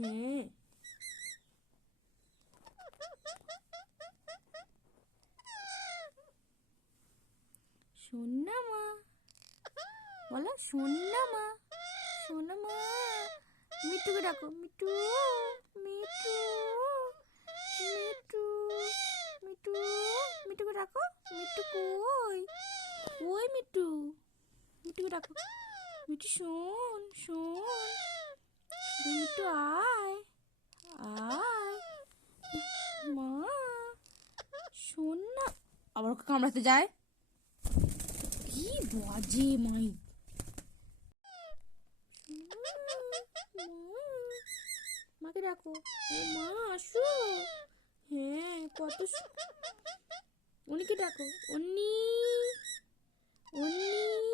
হ্যাঁ, শোন না মা, বলো শোন না মা, শোন না মা। মিঠুকে ডাকো, মিঠু, মিঠু, মিঠু, মিঠু, মিঠুকে ডাকো। মিঠু কই, কই মিঠু, মিঠুকে ডাকো। মিঠু শোন, শোন, মিঠু আয়, আয় মা, শোন না। আবার ওকে কামড়াতে যায়, কি বাজে মাই। মাকে ডাকো, ও মা আসো। হ্যাঁ, উনিকে ডাকো, উন্নি, উন্নি।